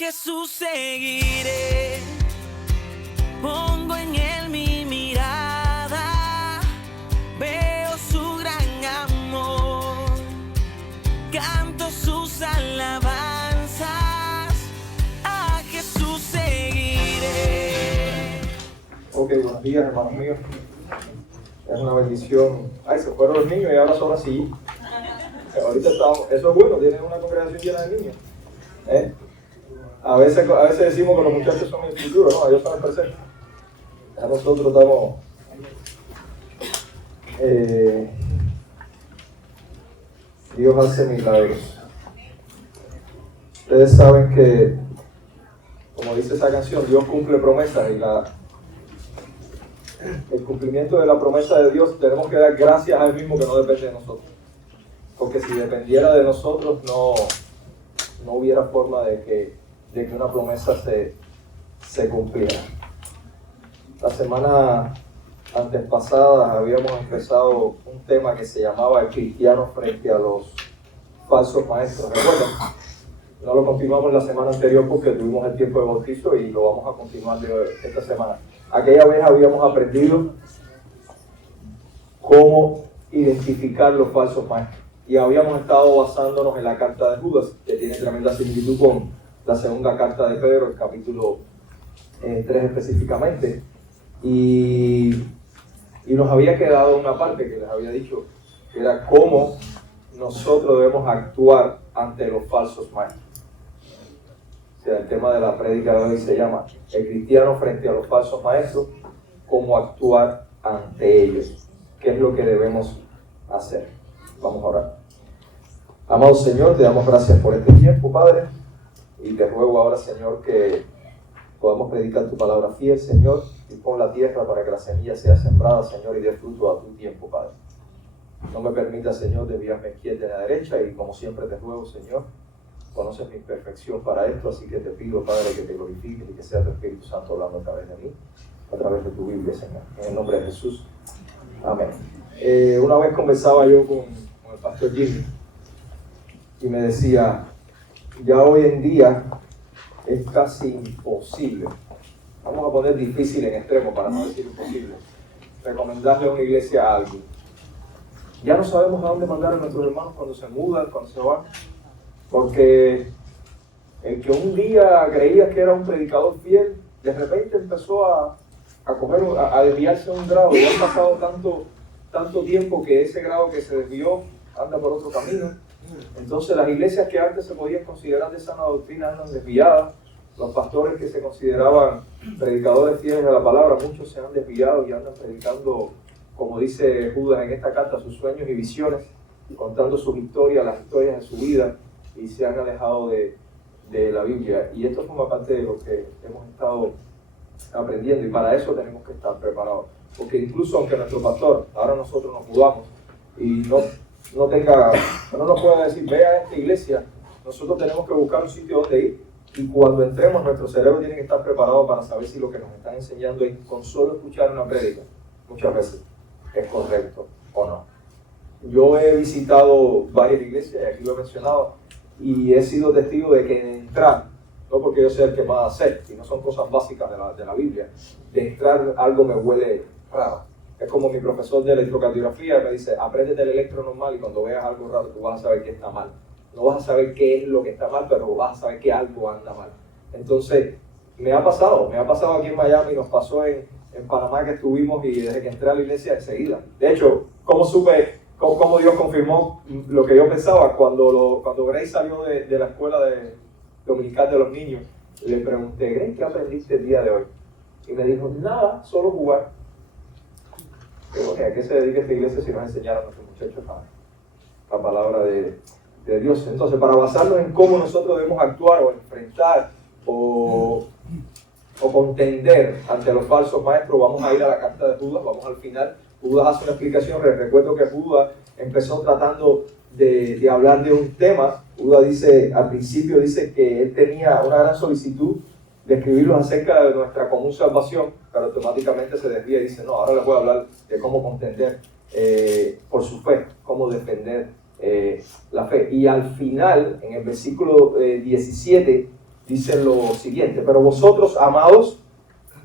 Jesús seguiré, pongo en él mi mirada, veo su gran amor, canto sus alabanzas, a Jesús seguiré. Ok, buenos días, hermanos míos. Es una bendición. Ay, se fueron los niños y ahora son así. Ahorita estamos, eso es bueno, tienen una congregación llena de niños. A veces decimos que los muchachos son el futuro, no, ellos son el presente. Ya nosotros estamos Dios hace milagros. Ustedes saben que, como dice esa canción, Dios cumple promesas y el cumplimiento de la promesa de Dios tenemos que dar gracias a Él mismo, que no depende de nosotros. Porque si dependiera de nosotros no hubiera forma de que una promesa se cumpliera. La semana antes pasada habíamos empezado un tema que se llamaba el cristiano frente a los falsos maestros. ¿Recuerdan? No lo continuamos la semana anterior porque tuvimos el tiempo de bautizo y lo vamos a continuar esta semana. Aquella vez habíamos aprendido cómo identificar los falsos maestros. Y habíamos estado basándonos en la carta de Judas, que tiene tremenda similitud con la segunda carta de Pedro, el capítulo 3 específicamente. Y nos había quedado una parte que les había dicho, que era cómo nosotros debemos actuar ante los falsos maestros. O sea, el tema de la prédica de hoy se llama el cristiano frente a los falsos maestros, cómo actuar ante ellos, qué es lo que debemos hacer. Vamos a orar. Amado Señor, te damos gracias por este tiempo, Padre, y te ruego ahora, Señor, que podamos predicar tu palabra fiel, Señor, y pon la tierra para que la semilla sea sembrada, Señor, y dé fruto a tu tiempo, Padre. No me permita, Señor, desviarme a izquierda y a la derecha, y como siempre te ruego, Señor, conoces mi imperfección para esto, así que te pido, Padre, que te glorifiques y que sea tu Espíritu Santo hablando a través de mí, a través de tu Biblia, Señor. En el nombre de Jesús. Amén. Una vez conversaba yo con el pastor Jimmy, y me decía, ya hoy en día es casi imposible, vamos a poner difícil en extremo para no decir imposible, recomendarle a una iglesia a alguien. Ya no sabemos a dónde mandar a nuestros hermanos cuando se mudan, cuando se van, porque el que un día creía que era un predicador fiel, de repente empezó a desviarse a un grado, y ha pasado tanto tiempo que ese grado que se desvió anda por otro camino. Entonces las iglesias que antes se podían considerar de sana doctrina andan desviadas. Los pastores que se consideraban predicadores fieles a la palabra, muchos se han desviado y andan predicando, como dice Judas en esta carta, sus sueños y visiones, contando sus historias, las historias de su vida, y se han alejado de la Biblia. Y esto forma parte de lo que hemos estado aprendiendo, y para eso tenemos que estar preparados. Porque incluso aunque nuestro pastor, ahora nosotros nos mudamos, y no nos pueda decir, ve a esta iglesia, nosotros tenemos que buscar un sitio donde ir, y cuando entremos nuestro cerebro tiene que estar preparado para saber si lo que nos están enseñando es con solo escuchar una prédica, muchas veces es correcto o no. Yo he visitado varias iglesias, y aquí lo he mencionado, y he sido testigo de que en entrar, no porque yo sea el que más hacer, y no son cosas básicas de la Biblia, de entrar algo me huele raro. Es como mi profesor de electrocardiografía me dice, apréndete el electro normal y cuando veas algo raro tú vas a saber que está mal. No vas a saber qué es lo que está mal, pero vas a saber que algo anda mal. Entonces, me ha pasado aquí en Miami, nos pasó en Panamá que estuvimos, y desde que entré a la iglesia enseguida. De hecho, ¿cómo supe cómo Dios confirmó lo que yo pensaba? Cuando Grace salió de la escuela dominical de los niños, le pregunté, Grace, ¿qué aprendiste el día de hoy? Y me dijo, nada, solo jugar. Pero, ¿a qué se dedica esta iglesia si nos enseñaron a nuestros muchachos la palabra de Dios? Entonces, para basarnos en cómo nosotros debemos actuar o enfrentar o contender ante los falsos maestros, vamos a ir a la carta de Judas, vamos al final. Judas hace una explicación. Recuerdo que Judas empezó tratando de hablar de un tema. Judas dice, al principio dice que él tenía una gran solicitud de escribirlos acerca de nuestra común salvación, pero automáticamente se desvía y dice, no, ahora les voy a hablar de cómo contender por su fe, cómo defender la fe. Y al final, en el versículo 17, dice lo siguiente: pero vosotros, amados,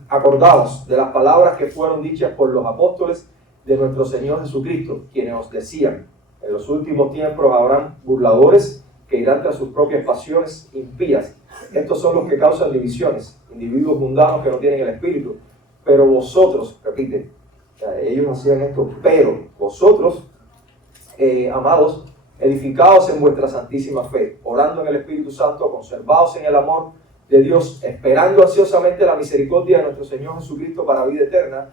acordaos de las palabras que fueron dichas por los apóstoles de nuestro Señor Jesucristo, quienes os decían: en los últimos tiempos habrán burladores que irán tras sus propias pasiones impías. Estos son los que causan divisiones, individuos mundanos que no tienen el Espíritu. Pero vosotros, repite, ellos hacían esto, pero vosotros, amados, edificados en vuestra santísima fe, orando en el Espíritu Santo, conservados en el amor de Dios, esperando ansiosamente la misericordia de nuestro Señor Jesucristo para vida eterna,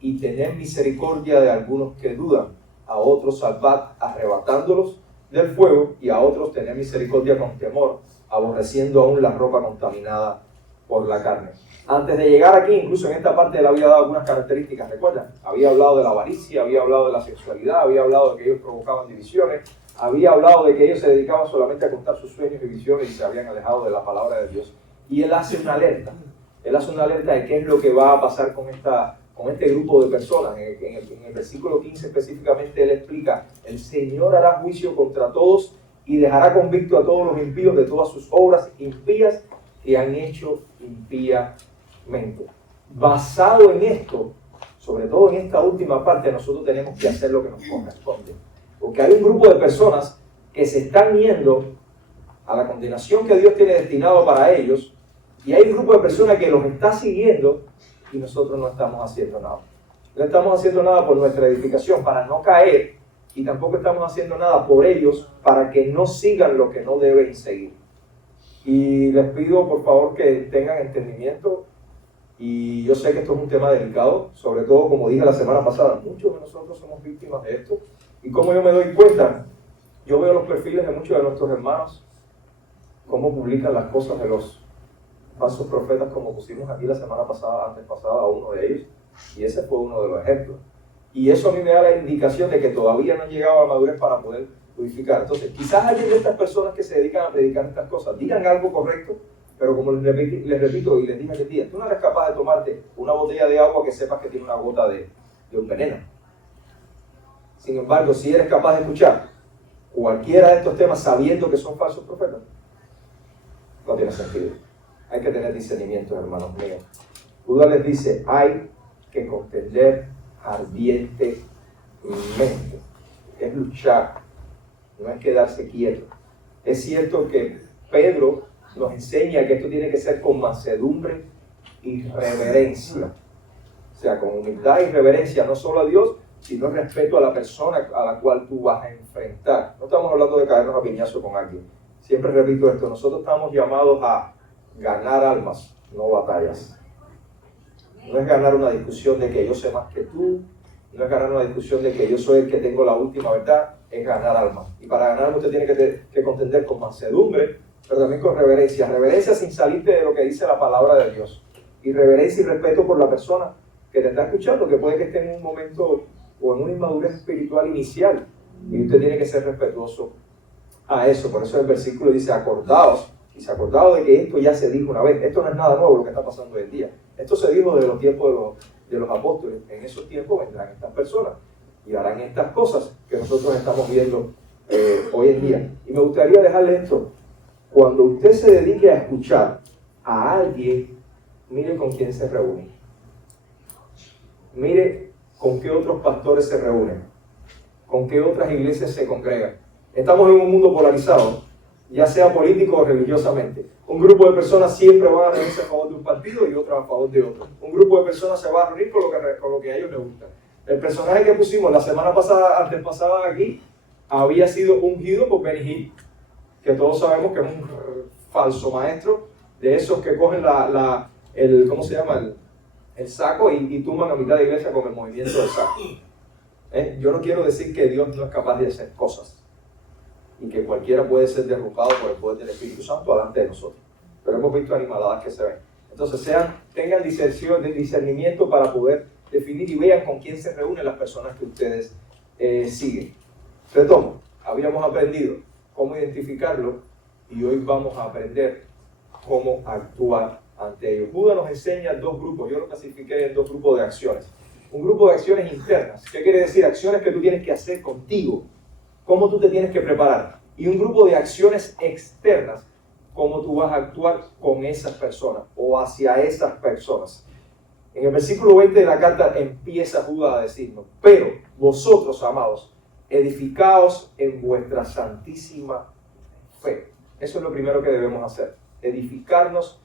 y tened misericordia de algunos que dudan, a otros salvad arrebatándolos del fuego, y a otros tened misericordia con temor, aborreciendo aún la ropa contaminada por la carne. Antes de llegar aquí, incluso en esta parte le había dado algunas características, ¿recuerdan? Había hablado de la avaricia, había hablado de la sexualidad, había hablado de que ellos provocaban divisiones, había hablado de que ellos se dedicaban solamente a contar sus sueños y visiones y se habían alejado de la palabra de Dios. Y él hace una alerta de qué es lo que va a pasar con este grupo de personas. En el versículo 15 específicamente él explica: el Señor hará juicio contra todos y dejará convicto a todos los impíos de todas sus obras impías que han hecho impíamente. Basado en esto, sobre todo en esta última parte, nosotros tenemos que hacer lo que nos corresponde. Porque hay un grupo de personas que se están yendo a la condenación que Dios tiene destinado para ellos, y hay un grupo de personas que los está siguiendo y nosotros no estamos haciendo nada. No estamos haciendo nada por nuestra edificación para no caer, y tampoco estamos haciendo nada por ellos para que no sigan lo que no deben seguir. Y les pido por favor que tengan entendimiento, y yo sé que esto es un tema delicado, sobre todo como dije la semana pasada, muchos de nosotros somos víctimas de esto, y como yo me doy cuenta, yo veo los perfiles de muchos de nuestros hermanos, cómo publican las cosas de los falsos profetas, como pusimos aquí la semana pasada, antes pasada, a uno de ellos, y ese fue uno de los ejemplos. Y eso a mí me da la indicación de que todavía no han llegado a madurez para poder purificar. Entonces, quizás alguien de estas personas que se dedican a predicar estas cosas digan algo correcto, pero como les repito y les dije aquel día, tú no eres capaz de tomarte una botella de agua que sepas que tiene una gota de un veneno. Sin embargo, si eres capaz de escuchar cualquiera de estos temas sabiendo que son falsos profetas, no tiene sentido. Hay que tener discernimiento, hermanos míos. Judas les dice: hay que contender ardientemente. Es luchar, no es quedarse quieto. Es cierto que Pedro nos enseña que esto tiene que ser con mansedumbre y reverencia. O sea, con humildad y reverencia, no solo a Dios, sino respeto a la persona a la cual tú vas a enfrentar. No estamos hablando de caernos a piñazo con alguien. Siempre repito esto: nosotros estamos llamados a ganar almas, no batallas. No es ganar una discusión de que yo sé más que tú, no es ganar una discusión de que yo soy el que tengo la última verdad, es ganar almas. Y para ganar usted tiene que contender con mansedumbre, pero también con reverencia. Reverencia sin salirte de lo que dice la palabra de Dios. Y reverencia y respeto por la persona que te está escuchando, que puede que esté en un momento o en una inmadurez espiritual inicial. Y usted tiene que ser respetuoso a eso. Por eso el versículo dice: acordaos. Y se acordado de que esto ya se dijo una vez. Esto no es nada nuevo lo que está pasando hoy en día. Esto se dijo desde los tiempos de los apóstoles. En esos tiempos vendrán estas personas y harán estas cosas que nosotros estamos viendo hoy en día. Y me gustaría dejarle esto: cuando usted se dedique a escuchar a alguien, mire con quién se reúne. Mire con qué otros pastores se reúnen, con qué otras iglesias se congregan. Estamos en un mundo polarizado, ya sea político o religiosamente. Un grupo de personas siempre van a reunirse a favor de un partido y otros a favor de otro. Un grupo de personas se va a reunir con lo que a ellos les gusta. El personaje que pusimos la semana pasada, antes pasada aquí, había sido ungido por Benny Hinn, que todos sabemos que es un falso maestro, de esos que cogen ¿cómo se llama? El saco y tumban a mitad de iglesia con el movimiento del saco. Yo no quiero decir que Dios no es capaz de hacer cosas y que cualquiera puede ser derrumbado por el poder del Espíritu Santo delante de nosotros, pero hemos visto animaladas que se ven. Entonces tengan discernimiento para poder definir y vean con quién se reúnen las personas que ustedes siguen. Retomo, habíamos aprendido cómo identificarlo y hoy vamos a aprender cómo actuar ante ellos. Judas nos enseña dos grupos, yo lo clasifiqué en dos grupos de acciones. Un grupo de acciones internas, ¿qué quiere decir? Acciones que tú tienes que hacer contigo, cómo tú te tienes que preparar. Y un grupo de acciones externas, cómo tú vas a actuar con esas personas o hacia esas personas. En el versículo 20 de la carta empieza Judas a decirnos: pero vosotros, amados, edificaos en vuestra santísima fe. Eso es lo primero que debemos hacer, edificarnos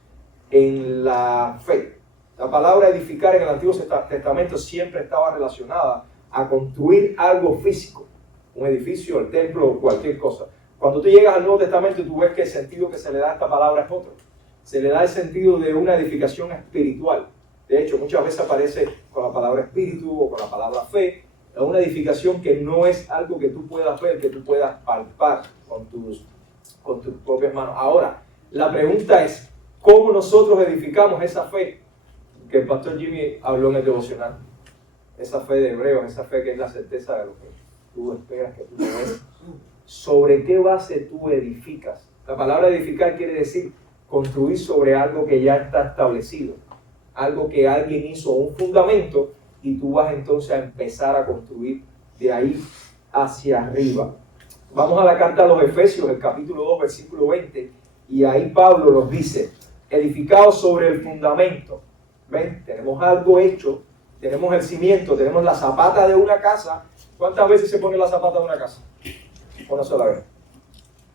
en la fe. La palabra edificar en el Antiguo Testamento siempre estaba relacionada a construir algo físico, un edificio, el templo o cualquier cosa. Cuando tú llegas al Nuevo Testamento, tú ves que el sentido que se le da a esta palabra es otro. Se le da el sentido de una edificación espiritual. De hecho, muchas veces aparece con la palabra espíritu o con la palabra fe, una edificación que no es algo que tú puedas ver, que tú puedas palpar con tus propias manos. Ahora, la pregunta es, ¿cómo nosotros edificamos esa fe que el pastor Jimmy habló en el devocional? Esa fe de Hebreos, esa fe que es la certeza de lo que tú esperas, que tú no ves. ¿Sobre qué base tú edificas? La palabra edificar quiere decir construir sobre algo que ya está establecido, algo que alguien hizo, un fundamento, y tú vas entonces a empezar a construir de ahí hacia arriba. Vamos a la carta a los Efesios, el capítulo 2, versículo 20, y ahí Pablo nos dice: edificados sobre el fundamento. ¿Ven? Tenemos algo hecho, tenemos el cimiento, tenemos la zapata de una casa. ¿Cuántas veces se pone la zapata de una casa? Una sola vez.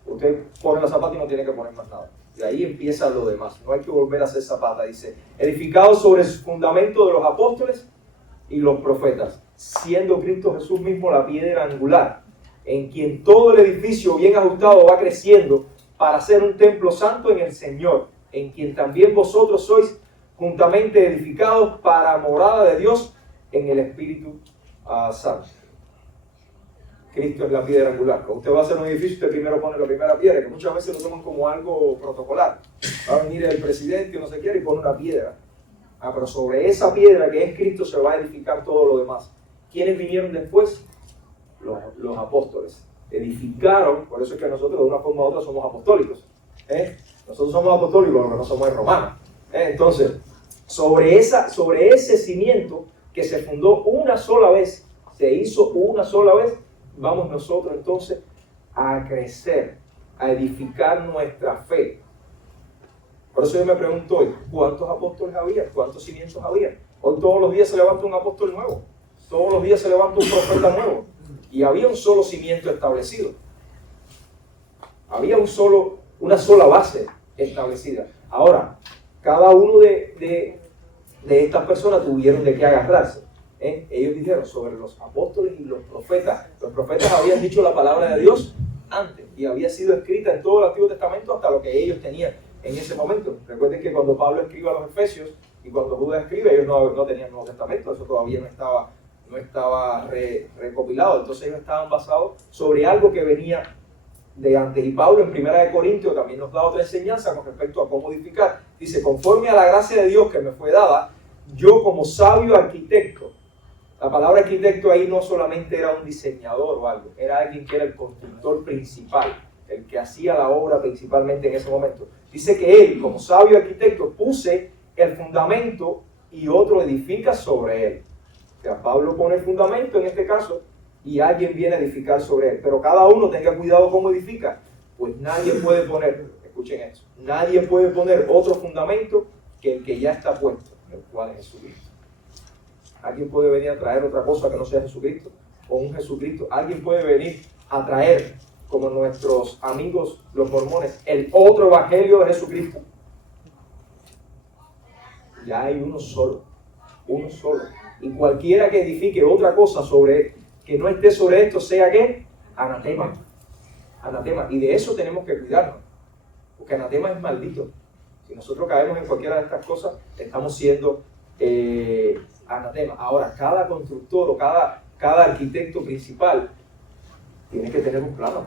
Usted pone la zapata y no tiene que poner más nada. Y ahí empieza lo demás. No hay que volver a hacer zapata. Dice: edificados sobre el fundamento de los apóstoles y los profetas, siendo Cristo Jesús mismo la piedra angular, en quien todo el edificio bien ajustado va creciendo para ser un templo santo en el Señor, en quien también vosotros sois juntamente edificados para morada de Dios en el Espíritu Santo. Cristo es la piedra angular. Cuando usted va a hacer un edificio, usted primero pone la primera piedra, que muchas veces lo toman como algo protocolar. Va a venir el presidente, no sé qué, y pone una piedra. Pero sobre esa piedra que es Cristo se va a edificar todo lo demás. ¿Quiénes vinieron después? Los apóstoles. Edificaron, por eso es que nosotros de una forma u otra somos apostólicos. Nosotros somos apostólicos, porque no somos romanos. Entonces, sobre ese cimiento que se fundó una sola vez, se hizo una sola vez, vamos nosotros entonces a crecer, a edificar nuestra fe. Por eso yo me pregunto hoy, ¿cuántos apóstoles había? ¿Cuántos cimientos había? Hoy todos los días se levanta un apóstol nuevo, todos los días se levanta un profeta nuevo, y había un solo cimiento establecido. Había una sola base establecida. Ahora, cada uno de estas personas tuvieron de qué agarrarse. Ellos dijeron sobre los apóstoles y los profetas. Los profetas habían dicho la palabra de Dios antes y había sido escrita en todo el Antiguo Testamento hasta lo que ellos tenían en ese momento. Recuerden que cuando Pablo escribe a los Efesios y cuando Judas escribe, ellos no tenían Nuevo Testamento, eso todavía no estaba recopilado. Entonces ellos estaban basados sobre algo que venía de antes. Y Pablo en 1 Corintios también nos da otra enseñanza con respecto a cómo edificar. Dice: conforme a la gracia de Dios que me fue dada, yo como sabio arquitecto. La palabra arquitecto ahí no solamente era un diseñador o algo, era alguien que era el constructor principal, el que hacía la obra principalmente en ese momento. Dice que él, como sabio arquitecto, puse el fundamento y otro edifica sobre él. O sea, Pablo pone el fundamento en este caso y alguien viene a edificar sobre él. Pero cada uno tenga cuidado cómo edifica, pues nadie puede poner, escuchen esto, nadie puede poner otro fundamento que el que ya está puesto, el cual es Jesucristo. Alguien puede venir a traer otra cosa que no sea Jesucristo, o un Jesucristo. Alguien puede venir a traer, como nuestros amigos los mormones, el otro evangelio de Jesucristo. Ya hay uno solo. Y cualquiera que edifique otra cosa que no esté sobre esto, sea ¿qué? Anatema. Y de eso tenemos que cuidarnos, porque anatema es maldito. Si nosotros caemos en cualquiera de estas cosas, estamos siendo anatema. Ahora, cada constructor o cada arquitecto principal tiene que tener un plano.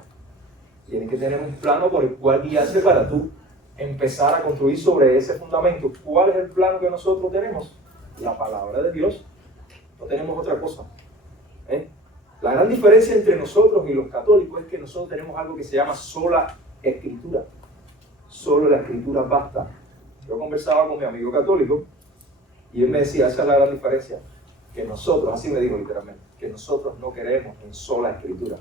Tiene que tener un plano por el cual guiarse para tú empezar a construir sobre ese fundamento. ¿Cuál es el plano que nosotros tenemos? La palabra de Dios. No tenemos otra cosa. La gran diferencia entre nosotros y los católicos es que nosotros tenemos algo que se llama sola escritura. Solo la escritura basta. Yo conversaba con mi amigo católico y él me decía, esa es la gran diferencia, que nosotros, así me dijo literalmente, que nosotros no creemos en sola escritura.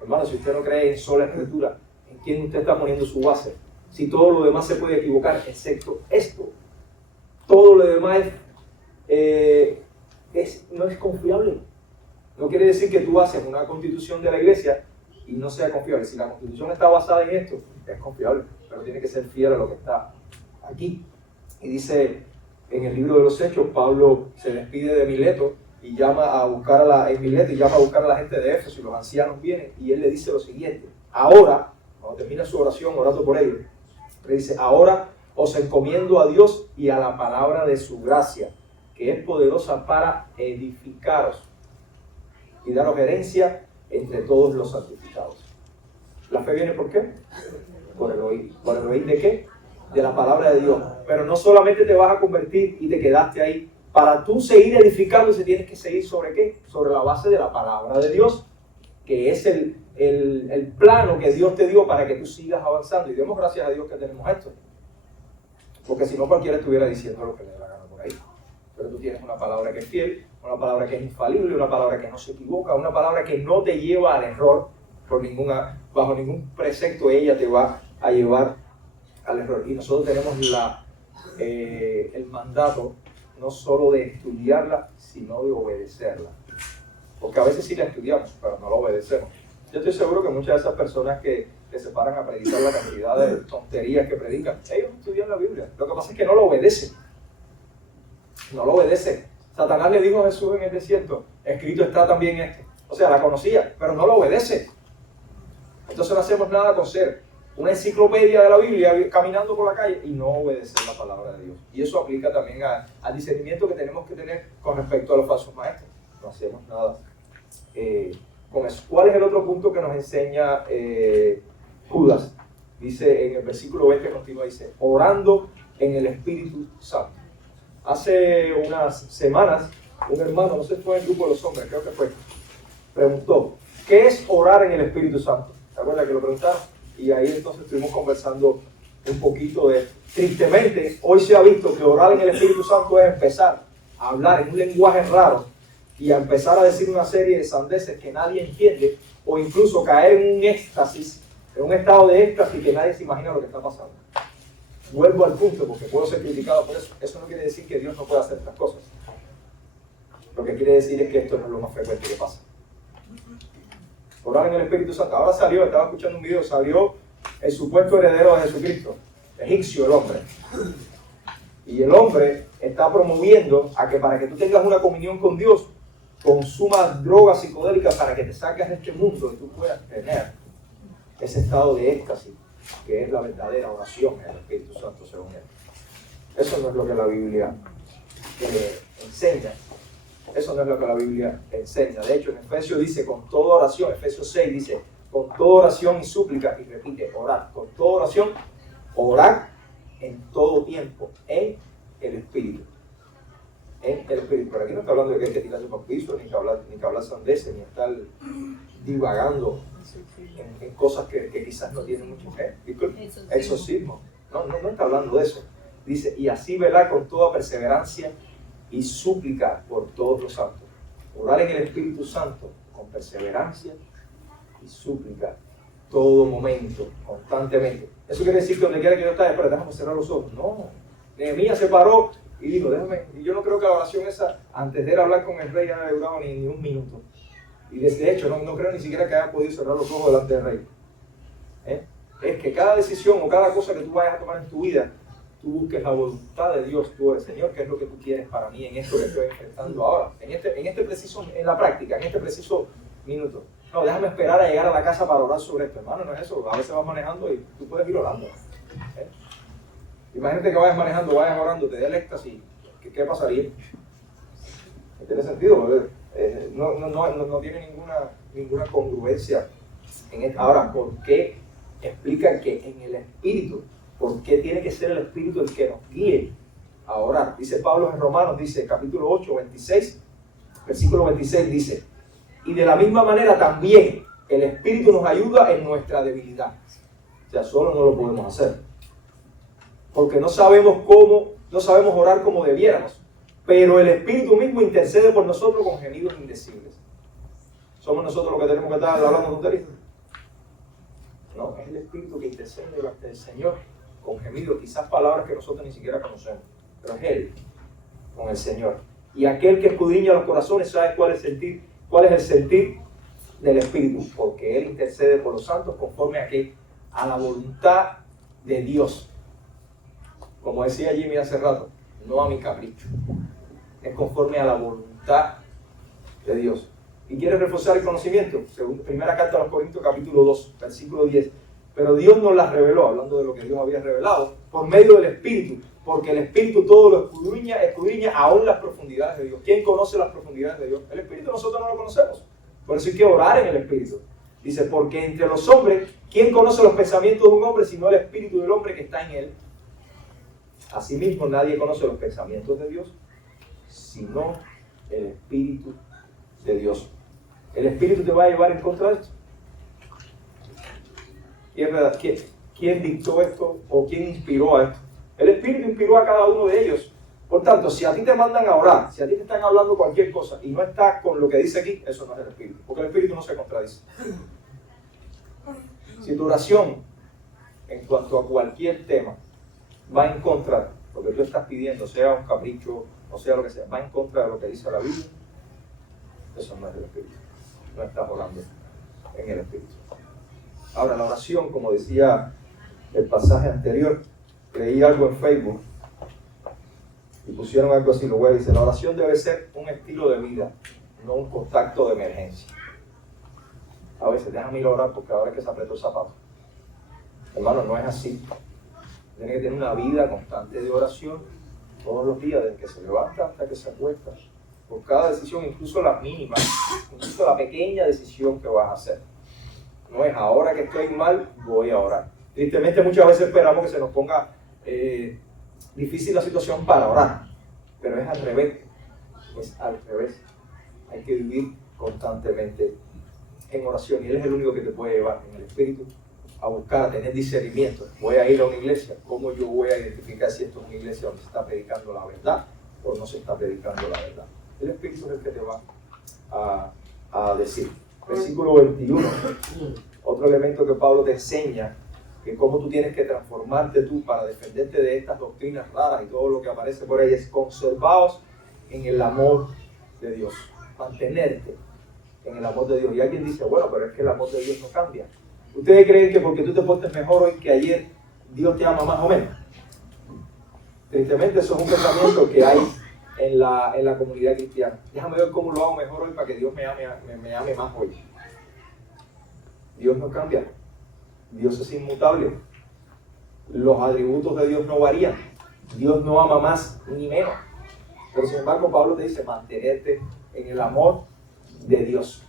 Hermano, si usted no cree en sola escritura, ¿en quién usted está poniendo su base? si todo lo demás se puede equivocar, excepto esto? Todo lo demás no es confiable. No quiere decir que tú haces una constitución de la iglesia y no sea confiable. Si la constitución está basada en esto, es confiable, pero tiene que ser fiel a lo que está aquí. Y dice en el libro de los Hechos, Pablo se despide de Mileto y llama a buscar a la gente de Éfeso, y los ancianos vienen y él le dice lo siguiente: ahora, cuando termina su oración orando por ellos, le dice: ahora os encomiendo a Dios y a la palabra de su gracia, que es poderosa para edificaros y daros herencia entre todos los santificados. ¿La fe viene por qué? Por el oír. ¿Por el oír de qué? De la palabra de Dios. Pero no solamente te vas a convertir y te quedaste ahí. Para tú seguir edificándose tienes que seguir ¿sobre qué? Sobre la base de la palabra de Dios, que es el plano que Dios te dio para que tú sigas avanzando. Y demos gracias a Dios que tenemos esto. Porque si no, cualquiera estuviera diciendo lo que le da la gana por ahí. Pero tú tienes una palabra que es fiel, una palabra que es infalible, una palabra que no se equivoca, una palabra que no te lleva al error bajo ningún precepto. Ella te va a llevar al error. Y nosotros tenemos el mandato no solo de estudiarla, sino de obedecerla. Porque a veces sí la estudiamos, pero no la obedecemos. Yo estoy seguro que muchas de esas personas que se paran a predicar la cantidad de tonterías que predican, ellos estudian la Biblia. Lo que pasa es que no la obedecen. No lo obedecen. Satanás le dijo a Jesús en el desierto: escrito está también esto. O sea, la conocía, pero no lo obedece. Entonces no hacemos nada con ser una enciclopedia de la Biblia caminando por la calle y no obedecer la palabra de Dios. Y eso aplica también al discernimiento que tenemos que tener con respecto a los falsos maestros. No hacemos nada con eso. ¿Cuál es el otro punto que nos enseña Judas? Dice en el versículo 20, continúa, dice: orando en el Espíritu Santo. Hace unas semanas, un hermano, no sé si fue en el grupo de los hombres, creo que fue, preguntó: ¿qué es orar en el Espíritu Santo? ¿Te acuerdas que lo preguntaron? Y ahí entonces estuvimos conversando un poquito de... Tristemente, hoy se ha visto que orar en el Espíritu Santo es empezar a hablar en un lenguaje raro y a empezar a decir una serie de sandeces que nadie entiende, o incluso caer en un éxtasis, en un estado de éxtasis que nadie se imagina lo que está pasando. Vuelvo al punto, porque puedo ser criticado por eso. Eso no quiere decir que Dios no pueda hacer estas cosas. Lo que quiere decir es que esto no es lo más frecuente que pasa. Orar en el Espíritu Santo. Ahora salió, estaba escuchando un video, salió el supuesto heredero de Jesucristo, egipcio el hombre. Y el hombre está promoviendo a que para que tú tengas una comunión con Dios, consumas drogas psicodélicas para que te saques de este mundo y tú puedas tener ese estado de éxtasis, que es la verdadera oración en el Espíritu Santo, según él. Eso no es lo que la Biblia enseña. Eso no es lo que la Biblia enseña. De hecho, en Efesios dice con toda oración, Efesios 6 dice con toda oración y súplica, y repite, orar. Con toda oración, orar en todo tiempo, en el Espíritu. En el Espíritu. Pero aquí no está hablando de que hay que tirarse por piso, ni que hablar sandeces, ni estar divagando en cosas que quizás no tienen mucho fe. Exorcismo. No está hablando de eso. Dice, y así velar con toda perseverancia y súplica por todos los santos. Orar en el Espíritu Santo con perseverancia y súplica todo momento, constantemente. Eso quiere decir que donde quiera que yo esté, pero déjame cerrar los ojos. No. Nehemías se paró y dijo, déjame. Y yo no creo que la oración esa, antes de ir a hablar con el rey, haya durado ni un minuto. Y de hecho, no creo ni siquiera que haya podido cerrar los ojos delante del rey. Es que cada decisión o cada cosa que tú vayas a tomar en tu vida, tú busques la voluntad de Dios, tú eres Señor, ¿qué es lo que tú quieres para mí en esto que estoy enfrentando ahora? En la práctica, en este preciso minuto. No, déjame esperar a llegar a la casa para orar sobre esto. Hermano, no es eso. A veces vas manejando y tú puedes ir orando. Imagínate que vayas manejando, vayas orando, te dé el éxtasis. ¿Qué pasaría? No tiene sentido, no tiene ninguna congruencia en esto. Ahora, ¿por qué explica que en el Espíritu? ¿Por qué tiene que ser el Espíritu el que nos guíe a orar? Dice Pablo en Romanos, dice capítulo 8, 26, versículo 26, dice: y de la misma manera también el Espíritu nos ayuda en nuestra debilidad. O sea, solo no lo podemos hacer. Porque no sabemos orar como debiéramos. Pero el Espíritu mismo intercede por nosotros con gemidos indecibles. ¿Somos nosotros los que tenemos que estar hablando tonterías? No, es el Espíritu que intercede delante del Señor con gemidos, quizás palabras que nosotros ni siquiera conocemos, pero es Él, con el Señor. Y aquel que escudriña los corazones sabe cuál es el sentir del Espíritu, porque Él intercede por los santos conforme a la voluntad de Dios. Como decía Jimmy hace rato, no a mi capricho, es conforme a la voluntad de Dios. ¿Y quieres reforzar el conocimiento? Según primera carta a los Corintios, capítulo 2, versículo 10. Pero Dios nos las reveló, hablando de lo que Dios había revelado, por medio del Espíritu, porque el Espíritu todo lo escudriña aún las profundidades de Dios. ¿Quién conoce las profundidades de Dios? El Espíritu nosotros no lo conocemos. Por eso hay que orar en el Espíritu. Dice, porque entre los hombres, ¿quién conoce los pensamientos de un hombre sino el Espíritu del hombre que está en él? Asimismo, nadie conoce los pensamientos de Dios, sino el Espíritu de Dios. El Espíritu te va a llevar en contra de esto. Y es verdad, ¿quién dictó esto o quién inspiró a esto? El Espíritu inspiró a cada uno de ellos. Por tanto, si a ti te mandan a orar, si a ti te están hablando cualquier cosa y no está con lo que dice aquí, eso no es el Espíritu, porque el Espíritu no se contradice. Si tu oración en cuanto a cualquier tema va en contra de lo que tú estás pidiendo, sea un capricho o sea lo que sea, va en contra de lo que dice la Biblia, eso no es el Espíritu. No estás orando en el Espíritu. Ahora, la oración, como decía el pasaje anterior, leí algo en Facebook y pusieron algo así, lo voy a decir, la oración debe ser un estilo de vida, no un contacto de emergencia. A veces, déjame ir a orar porque ahora es que se apretó el zapato. Hermano, no es así. Tiene que tener una vida constante de oración todos los días, desde que se levanta hasta que se acuesta. Por cada decisión, incluso la mínima, incluso la pequeña decisión que vas a hacer. No es ahora que estoy mal, voy a orar. Tristemente muchas veces esperamos que se nos ponga difícil la situación para orar, pero es al revés. Es al revés. Hay que vivir constantemente en oración y Él es el único que te puede llevar en el Espíritu a buscar, a tener discernimiento. Voy a ir a una iglesia, ¿cómo yo voy a identificar si esto es una iglesia donde se está predicando la verdad o no se está predicando la verdad? El Espíritu es el que te va a decir. Versículo 21, otro elemento que Pablo te enseña, que cómo tú tienes que transformarte tú para defenderte de estas doctrinas raras y todo lo que aparece por ahí, es conservaos en el amor de Dios, mantenerte en el amor de Dios. Y alguien dice, bueno, pero es que el amor de Dios no cambia. ¿Ustedes creen que porque tú te portes mejor hoy que ayer, Dios te ama más o menos? Tristemente eso es un pensamiento que hay en la comunidad cristiana. Déjame ver cómo lo hago mejor hoy para que Dios me ame más hoy. Dios no cambia. Dios es inmutable. Los atributos de Dios no varían. Dios no ama más ni menos. Pero sin embargo, Pablo te dice mantenerte en el amor de Dios.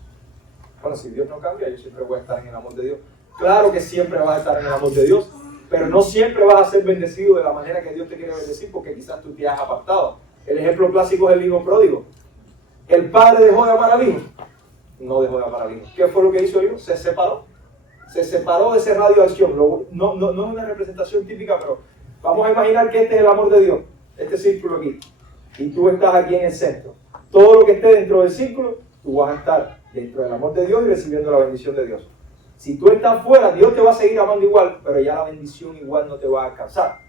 Bueno, si Dios no cambia, yo siempre voy a estar en el amor de Dios. Claro que siempre vas a estar en el amor de Dios, pero no siempre vas a ser bendecido de la manera que Dios te quiere bendecir, porque quizás tú te has apartado. El ejemplo clásico es el hijo pródigo. ¿El padre dejó de amar al hijo? No dejó de amar al hijo. ¿Qué fue lo que hizo el hijo? Se separó. Se separó de ese radio de acción. No es una representación típica, pero vamos a imaginar que este es el amor de Dios. Este círculo aquí. Y tú estás aquí en el centro. Todo lo que esté dentro del círculo, tú vas a estar dentro del amor de Dios y recibiendo la bendición de Dios. Si tú estás fuera, Dios te va a seguir amando igual, pero ya la bendición igual no te va a alcanzar.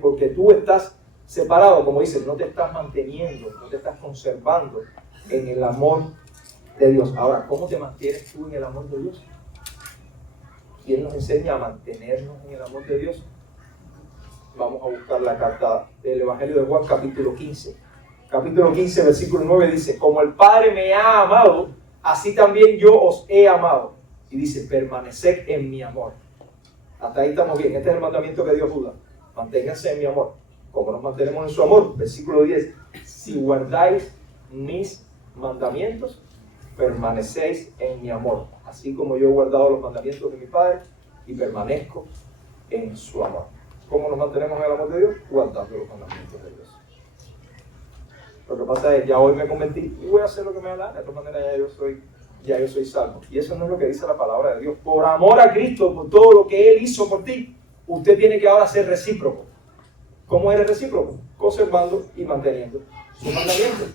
Porque tú estás separado, como dicen, no te estás manteniendo, no te estás conservando en el amor de Dios. Ahora, ¿cómo te mantienes tú en el amor de Dios? ¿Quién nos enseña a mantenernos en el amor de Dios? Vamos a buscar la carta del Evangelio de Juan, capítulo 15. Capítulo 15, versículo 9 dice, como el Padre me ha amado, así también yo os he amado. Y dice, permaneced en mi amor. Hasta ahí estamos bien. Este es el mandamiento que Dios da. Manténganse en mi amor. ¿Cómo nos mantenemos en su amor? Versículo 10. Si guardáis mis mandamientos, permanecéis en mi amor. Así como yo he guardado los mandamientos de mi Padre y permanezco en su amor. ¿Cómo nos mantenemos en el amor de Dios? Guardando los mandamientos de Dios. Lo que pasa es, ya hoy me convertí y voy a hacer lo que me da la gana. De todas maneras ya yo soy salvo. Y eso no es lo que dice la palabra de Dios. Por amor a Cristo, por todo lo que Él hizo por ti, usted tiene que ahora ser recíproco. ¿Cómo eres recíproco? Conservando y manteniendo sus mandamientos.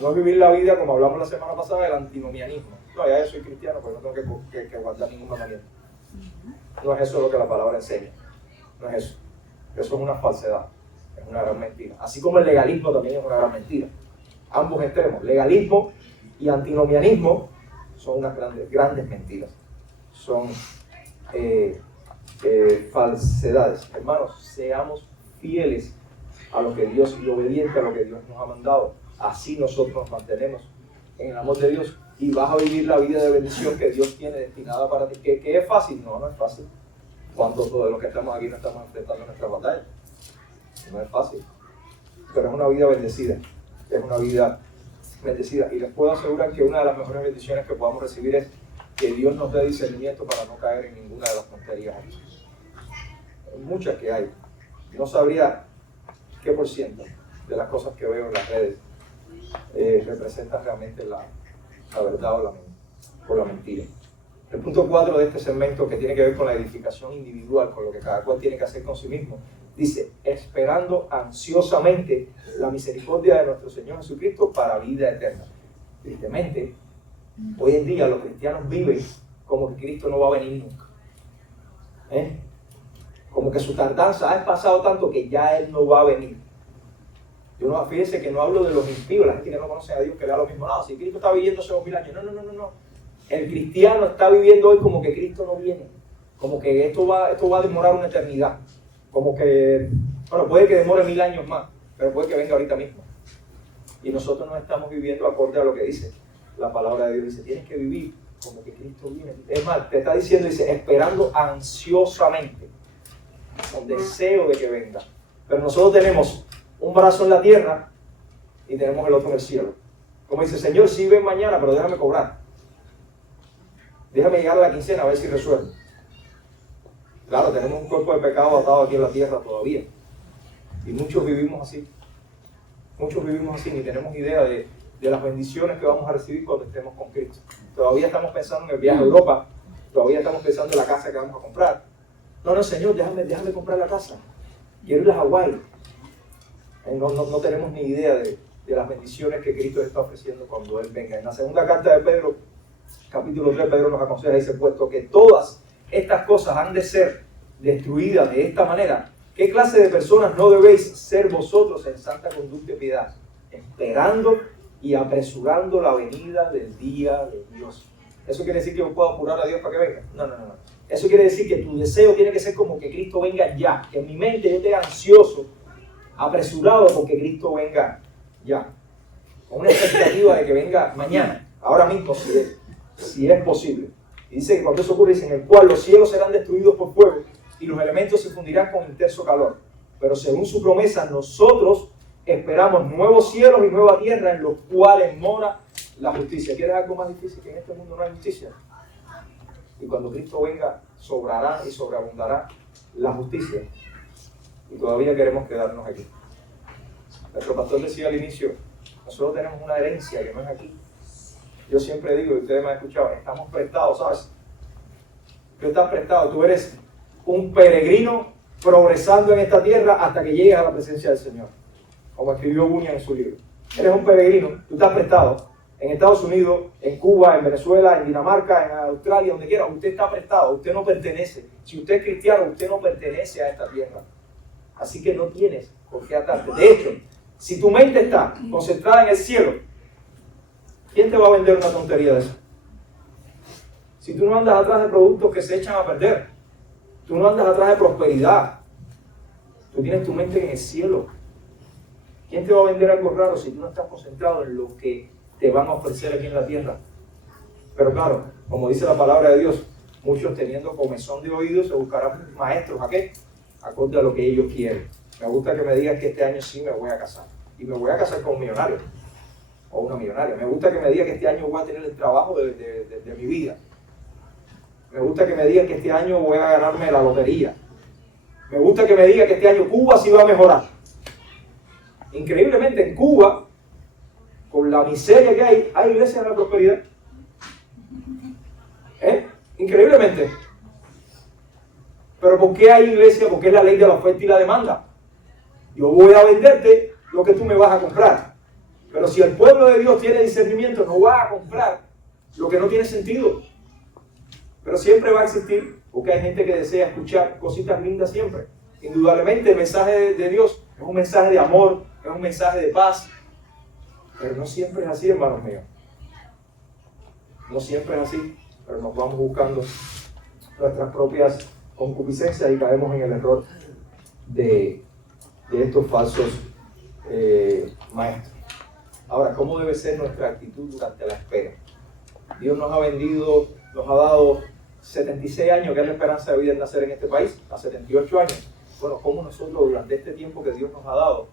No vivir la vida, como hablamos la semana pasada, del antinomianismo. No, ya yo soy cristiano, pues no tengo que guardar ningún mandamiento. No es eso lo que la palabra enseña. No es eso. Eso es una falsedad, es una gran mentira. Así como el legalismo también es una gran mentira. Ambos extremos, legalismo y antinomianismo, son unas grandes mentiras. Son falsedades. Hermanos, seamos fieles a lo que Dios y obedientes a lo que Dios nos ha mandado. Así nosotros nos mantenemos en el amor de Dios y vas a vivir la vida de bendición que Dios tiene destinada para ti. ¿Que es fácil? No, no es fácil. ¿Cuántos de los que estamos aquí no estamos enfrentando nuestra batalla? No es fácil. Pero es una vida bendecida. Es una vida bendecida. Y les puedo asegurar que una de las mejores bendiciones que podamos recibir es que Dios nos dé discernimiento para no caer en ninguna de las tonterías. Hay muchas que hay. No sabría qué por ciento de las cosas que veo en las redes representan realmente la verdad o la mentira. El punto 4 de este segmento, que tiene que ver con la edificación individual, con lo que cada cual tiene que hacer con sí mismo, dice: esperando ansiosamente la misericordia de nuestro Señor Jesucristo para vida eterna. Tristemente, hoy en día los cristianos viven como que Cristo no va a venir nunca. Como que su tardanza ha pasado tanto que ya Él no va a venir. Yo no, fíjense que no hablo de los impíos, la gente que no conoce a Dios, que vea lo mismo. No, si Cristo está viviendo hace 2000 años. No. El cristiano está viviendo hoy como que Cristo no viene. Como que esto va a demorar una eternidad. Como que, bueno, puede que demore 1000 años más, pero puede que venga ahorita mismo. Y nosotros no estamos viviendo acorde a lo que dice la palabra de Dios. Dice, tienes que vivir como que Cristo viene. Es más, te está diciendo, dice, esperando ansiosamente, con deseo de que venga. Pero nosotros tenemos un brazo en la tierra y tenemos el otro en el cielo. Como dice, Señor, sí ven mañana, pero déjame cobrar. Déjame llegar a la quincena a ver si resuelvo. Claro, tenemos un cuerpo de pecado atado aquí en la tierra todavía. Y muchos vivimos así. Muchos vivimos así, ni tenemos idea de las bendiciones que vamos a recibir cuando estemos con Cristo. Todavía estamos pensando en el viaje a Europa. Todavía estamos pensando en la casa que vamos a comprar. No, Señor, déjame comprar la casa. Quiero ir a Hawái. No tenemos ni idea de las bendiciones que Cristo está ofreciendo cuando Él venga. En la segunda carta de Pedro, capítulo 3, Pedro nos aconseja, dice, puesto que todas estas cosas han de ser destruidas de esta manera, ¿qué clase de personas no debéis ser vosotros en santa conducta y piedad, esperando y apresurando la venida del día de Dios? ¿Eso quiere decir que yo puedo apurar a Dios para que venga? No. Eso quiere decir que tu deseo tiene que ser como que Cristo venga ya, que en mi mente yo esté ansioso, apresurado porque Cristo venga ya, con una expectativa de que venga mañana, ahora mismo, si es posible. Y dice que cuando eso ocurre, dice, en el cual los cielos serán destruidos por fuego y los elementos se fundirán con intenso calor. Pero según su promesa, nosotros esperamos nuevos cielos y nueva tierra en los cuales mora la justicia. ¿Quieres algo más difícil? Que en este mundo no hay justicia. Y cuando Cristo venga, sobrará y sobreabundará la justicia. Y todavía queremos quedarnos aquí. Nuestro pastor decía al inicio, nosotros tenemos una herencia que no es aquí. Yo siempre digo, y ustedes me han escuchado, estamos prestados, ¿sabes? Tú estás prestado, tú eres un peregrino progresando en esta tierra hasta que llegues a la presencia del Señor. Como escribió Bunyan en su libro. Eres un peregrino, tú estás prestado. En Estados Unidos, en Cuba, en Venezuela, en Dinamarca, en Australia, donde quiera, usted está prestado, usted no pertenece. Si usted es cristiano, usted no pertenece a esta tierra. Así que no tienes por qué atarte. De hecho, si tu mente está concentrada en el cielo, ¿quién te va a vender una tontería de eso? Si tú no andas atrás de productos que se echan a perder, tú no andas atrás de prosperidad, tú tienes tu mente en el cielo. ¿Quién te va a vender algo raro si tú no estás concentrado en lo que te van a ofrecer aquí en la tierra? Pero claro, como dice la palabra de Dios, muchos teniendo comezón de oídos se buscarán maestros. ¿A qué? Acorde a lo que ellos quieren. Me gusta que me digan que este año sí me voy a casar. Y me voy a casar con un millonario o una millonaria. Me gusta que me digan que este año voy a tener el trabajo de mi vida. Me gusta que me digan que este año voy a ganarme la lotería. Me gusta que me digan que este año Cuba sí va a mejorar. Increíblemente en Cuba, con la miseria que hay iglesias de la prosperidad. Increíblemente. Pero ¿por qué hay iglesia? Porque es la ley de la oferta y la demanda. Yo voy a venderte lo que tú me vas a comprar. Pero si el pueblo de Dios tiene discernimiento, no va a comprar lo que no tiene sentido. Pero siempre va a existir, porque hay gente que desea escuchar cositas lindas siempre. Indudablemente el mensaje de Dios es un mensaje de amor, es un mensaje de paz, pero no siempre es así, hermanos míos. No siempre es así, pero nos vamos buscando nuestras propias concupiscencias y caemos en el error de estos falsos maestros. Ahora, ¿cómo debe ser nuestra actitud durante la espera? Dios nos ha vendido, nos ha dado 76 años, que es la esperanza de vida en nacer en este país, a 78 años. Bueno, ¿cómo nosotros durante este tiempo que Dios nos ha dado,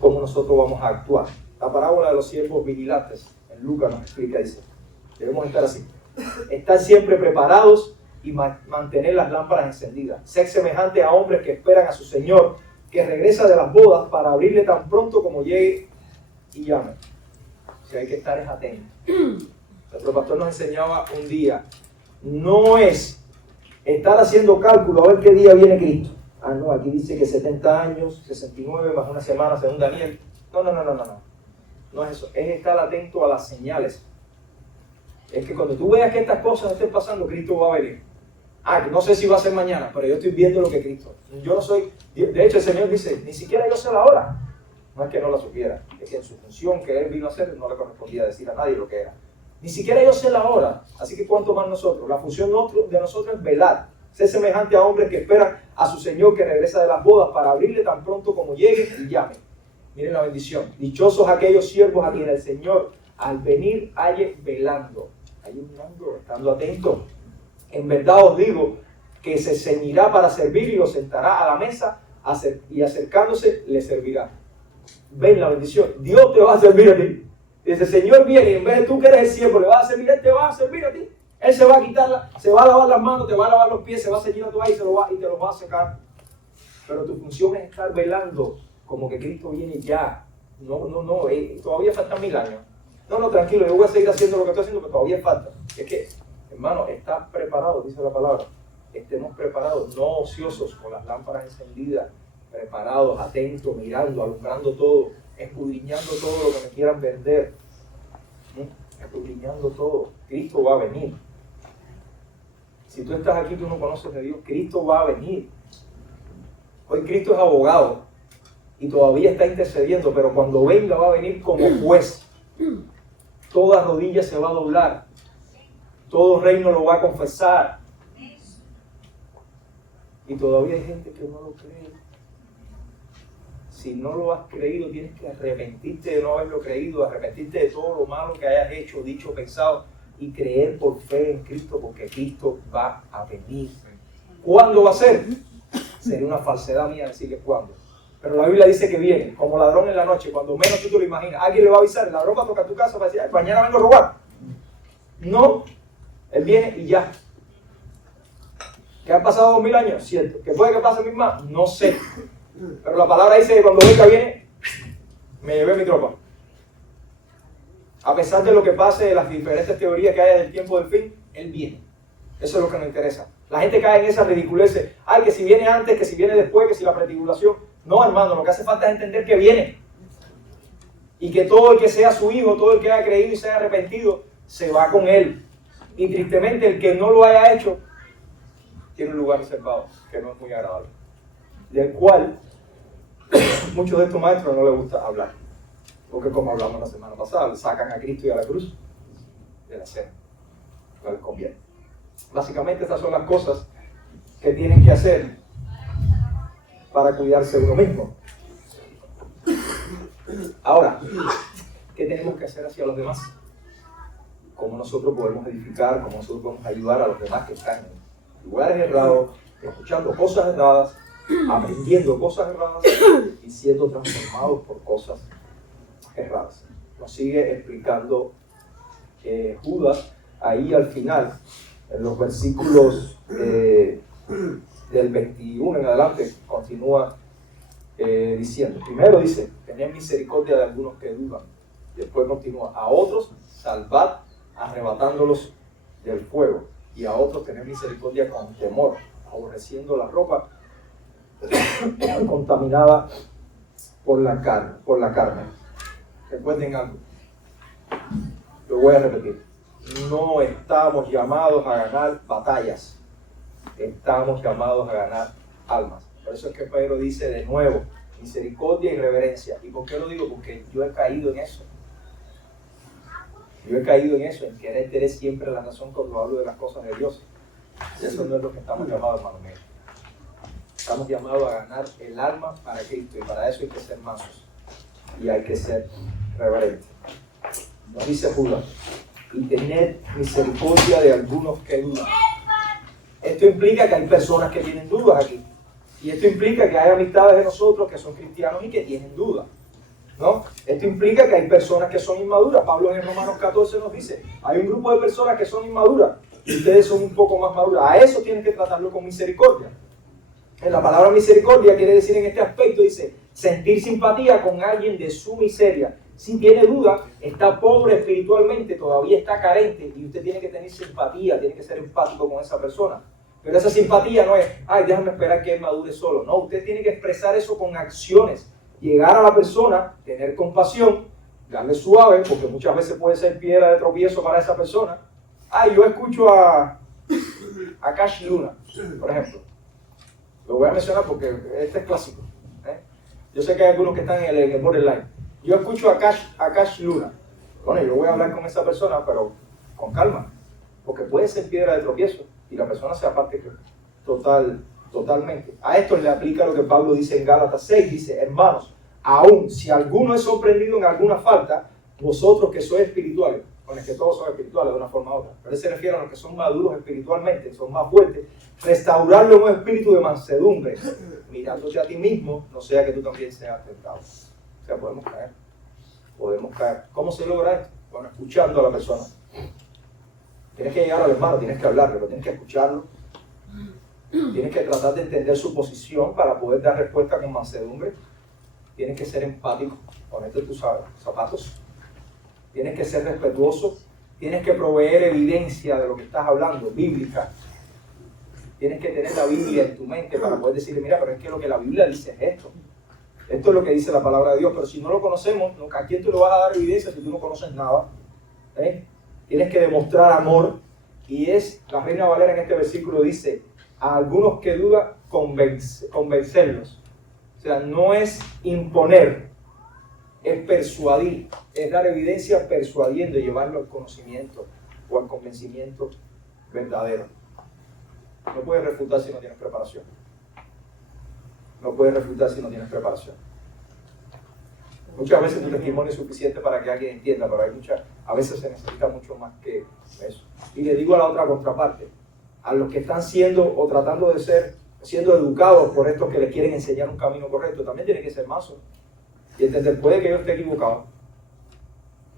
cómo nosotros vamos a actuar? La parábola de los siervos vigilantes, en Lucas nos explica, dice, debemos estar así. Estar siempre preparados y mantener las lámparas encendidas. Ser semejante a hombres que esperan a su Señor, que regresa de las bodas para abrirle tan pronto como llegue y llame. O sea, hay que estar atentos. Nuestro pastor nos enseñaba un día, no es estar haciendo cálculo a ver qué día viene Cristo. Ah, no, aquí dice que 70 años, 69 más una semana según Daniel. No. No es eso, es estar atento a las señales. Es que cuando tú veas que estas cosas estén pasando, Cristo va a venir. Ah, que no sé si va a ser mañana, pero yo estoy viendo lo que Cristo. Yo no soy, de hecho el Señor dice, ni siquiera yo sé la hora. No es que no la supiera, es que en su función que Él vino a hacer no le correspondía decir a nadie lo que era. Ni siquiera yo sé la hora, así que cuánto más nosotros. La función de nosotros es velar, ser semejante a hombres que esperan a su Señor que regresa de las bodas para abrirle tan pronto como llegue y llame. Miren la bendición. Dichosos aquellos siervos a quienes el Señor al venir halle velando, ayunando, estando atentos. En verdad os digo que se ceñirá para servir y los sentará a la mesa y acercándose le servirá. Ven la bendición. Dios te va a servir a ti. Dice, el Señor viene y en vez de tú que eres el siervo le vas a servir, Él te va a servir a ti. Él se va a quitar, se va a lavar las manos, te va a lavar los pies, se va a ceñir a tu y te los va a secar. Pero tu función es estar velando como que Cristo viene ya. No, todavía faltan 1000 años. No, tranquilo, yo voy a seguir haciendo lo que estoy haciendo, pero todavía falta. Es que, hermano, estás preparado, dice la palabra. Estemos preparados, no ociosos, con las lámparas encendidas, preparados, atentos, mirando, alumbrando todo, escudriñando todo lo que me quieran vender. Escudriñando todo. Cristo va a venir. Si tú estás aquí, tú no conoces de Dios, Cristo va a venir. Hoy Cristo es abogado y todavía está intercediendo, pero cuando venga va a venir como juez. Toda rodilla se va a doblar, todo reino lo va a confesar. Y todavía hay gente que no lo cree. Si no lo has creído, tienes que arrepentirte de no haberlo creído, arrepentirte de todo lo malo que hayas hecho, dicho, pensado, y creer por fe en Cristo, porque Cristo va a venir. ¿Cuándo va a ser? Sería una falsedad mía decirle cuándo. Pero la Biblia dice que viene, como ladrón en la noche, cuando menos tú te lo imaginas. Alguien le va a avisar, el ladrón va a tocar tu casa para decir, ay, mañana vengo a robar. No, Él viene y ya. ¿Que han pasado 2000 años? Cierto. ¿Que puede que pase 1000 más? No sé. Pero la palabra dice que cuando venga viene, me llevé mi tropa. A pesar de lo que pase, de las diferentes teorías que haya del tiempo del fin, Él viene. Eso es lo que nos interesa. La gente cae en esas ridiculeces. Ay, que si viene antes, que si viene después, que si la pretribulación. No, hermano, lo que hace falta es entender que viene. Y que todo el que sea su hijo, todo el que haya creído y se haya arrepentido, se va con Él. Y tristemente el que no lo haya hecho, tiene un lugar reservado, que no es muy agradable. Del cual muchos de estos maestros no les gusta hablar. Porque como hablamos la semana pasada, sacan a Cristo y a la cruz de la cena. No les conviene. Básicamente estas son las cosas que tienen que hacer para cuidarse uno mismo. Ahora, ¿qué tenemos que hacer hacia los demás? ¿Cómo nosotros podemos edificar? ¿Cómo nosotros podemos ayudar a los demás que están en lugares errados, escuchando cosas erradas, aprendiendo cosas erradas y siendo transformados por cosas erradas? Nos sigue explicando Judas ahí al final, en los versículos del 21 en adelante, continúa diciendo. Primero dice, tened misericordia de algunos que dudan. Después continúa, a otros salvad arrebatándolos del fuego, y a otros tener misericordia con temor, aborreciendo la ropa contaminada por la carne. Recuerden algo, lo voy a repetir, no estamos llamados a ganar batallas, estamos llamados a ganar almas. Por eso es que Pedro dice de nuevo, misericordia y reverencia. ¿Y por qué lo digo? Porque yo he caído en eso. Yo he caído en eso, en querer tener siempre la razón cuando hablo de las cosas de Dios. Y eso no es lo que estamos llamados, hermano mío. Estamos llamados a ganar el alma para Cristo, y para eso hay que ser mansos y hay que ser reverentes. Nos dice Judas, y tener misericordia de algunos que dudan. Esto implica que hay personas que tienen dudas aquí. Y esto implica que hay amistades de nosotros que son cristianos y que tienen dudas, ¿no? Esto implica que hay personas que son inmaduras. Pablo en Romanos 14 nos dice, hay un grupo de personas que son inmaduras y ustedes son un poco más maduras. A eso tienen que tratarlo con misericordia. En la palabra misericordia quiere decir en este aspecto, dice, sentir simpatía con alguien de su miseria. Si tiene duda, está pobre espiritualmente, todavía está carente y usted tiene que tener simpatía, tiene que ser empático con esa persona. Pero esa simpatía no es, ay, déjame esperar que él madure solo. No, usted tiene que expresar eso con acciones. Llegar a la persona, tener compasión, darle suave, porque muchas veces puede ser piedra de tropiezo para esa persona. Ay, yo escucho a Cash Luna, por ejemplo. Lo voy a mencionar porque este es clásico. Yo sé que hay algunos que están en el borderline. Yo escucho a Cash Luna. Bueno, yo voy a hablar con esa persona, pero con calma, porque puede ser piedra de tropiezo y la persona se aparte totalmente. A esto le aplica lo que Pablo dice en Gálatas 6, dice, hermanos, aún si alguno es sorprendido en alguna falta, vosotros que sois espirituales, bueno, es que todos son espirituales de una forma u otra, pero él se refiere a los que son maduros espiritualmente, son más fuertes, restaurarlo en un espíritu de mansedumbre, mirándote a ti mismo, no sea que tú también seas tentado. O sea, podemos caer. ¿Cómo se logra esto? Bueno, escuchando a la persona. Tienes que llegar al hermano, tienes que hablarle, pero tienes que escucharlo. Tienes que tratar de entender su posición para poder dar respuesta con mansedumbre. Tienes que ser empático, ponerte tus zapatos. Tienes que ser respetuoso. Tienes que proveer evidencia de lo que estás hablando, bíblica. Tienes que tener la Biblia en tu mente para poder decirle, mira, pero es que lo que la Biblia dice es esto. Esto es lo que dice la palabra de Dios, pero si no lo conocemos, ¿a quién tú le vas a dar evidencia si tú no conoces nada? Tienes que demostrar amor, y es, la Reina Valera en este versículo dice, a algunos que dudan, convencerlos. O sea, no es imponer, es persuadir, es dar evidencia persuadiendo y llevarlo al conocimiento o al convencimiento verdadero. No puedes refutar si no tienes preparación. No puedes refutar si no tienes preparación. Muchas veces tu testimonio es suficiente para que alguien entienda, pero a veces se necesita mucho más que eso. Y le digo a la otra contraparte, a los que están siendo o tratando de ser, siendo educados por estos que les quieren enseñar un camino correcto, también tienen que ser mansos y entender, puede que yo esté equivocado.